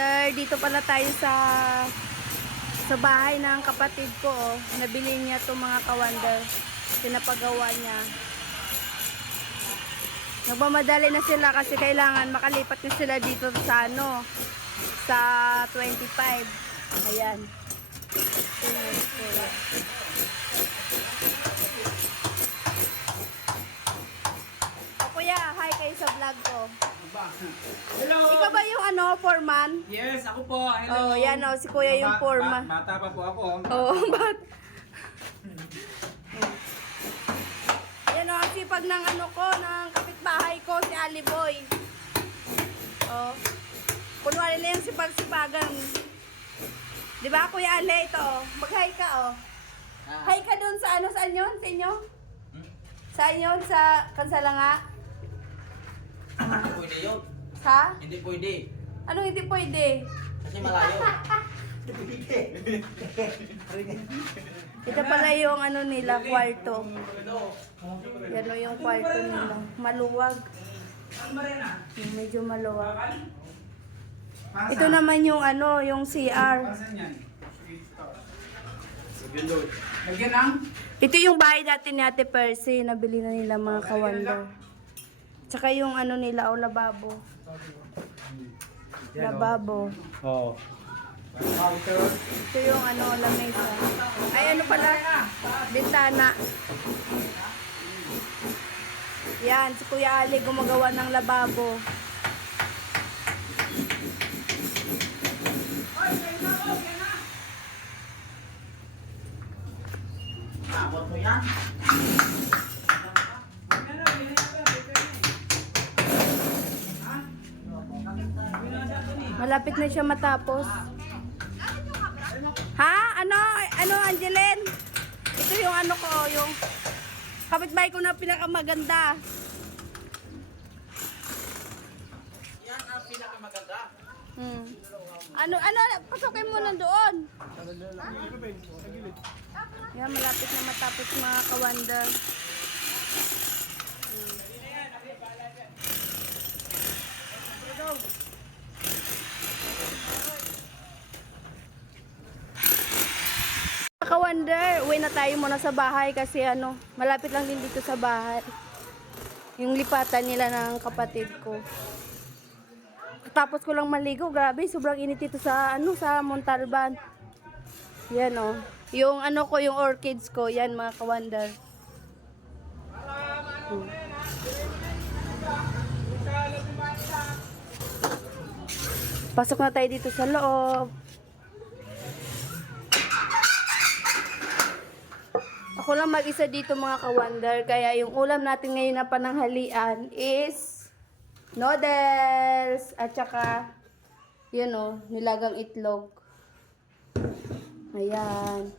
ka-wonder, dito pala tayo sa bahay ng kapatid ko. Oh. Nabili niya itong mga ka-wonder. Pinapagawa niya. Nagmamadali na sila kasi kailangan makalipat na sila dito sa sa 25. Ayan. Kuya, hi kayo sa vlog ko. Hello! Ikaw ba yung foreman? Yes, ako po. Hello! Oh, yan si kuya yung foreman. Bata pa po ako. Oo, yan ang sipag ng ng kapitbahay ko, si Ali Boy. Oh. Kunwari na yung sipag-sipagan. Di ba, Kuya Ali, ito, mag-hi ka, oh. Hi ka dun sa saan yun? Sa inyo? Saan yun? Sa Kansalanga? Hindi pwede yun. Ha? Hindi pwede. Anong hindi pwede? Kasi malayo. Ito pala yung nila, kwarto. Yan o yung kwarto nila. Maluwag. Yung medyo maluwag. Ito naman yung yung CR. Saan yan? Lagyan ng? Ito yung bahay dati ni Ate Percy. Nabili na nila mga ka-wonder. Tsaka yung nila, lababo. Lababo. Oo. Ito yung lamesa. Ay, pala? Bintana. Yan, si Kuya Ali gumagawa ng lababo. Abot mo yan. Malapit na siya matapos. Ha? Angeline? Ito yung yung kapitbahay ko na pinakamaganda. Yan ang pinakamaganda. Pasukin mo nandoon. Yan, malapit na matapos mga ka-wonder. Ka-wonder, uwi na tayo muna sa bahay kasi malapit lang din dito sa bahay. Yung lipatan nila ng kapatid ko. Tapos ko lang maligo, grabe, sobrang init dito sa sa Montalban. Yan yung yung orchids ko, yan mga ka-wonder. Pasok na tayo dito sa loob. Ako lang mag-isa dito mga ka-wonder, kaya yung ulam natin ngayon na pananghalian is noodles at saka nilagang itlog. Ayan.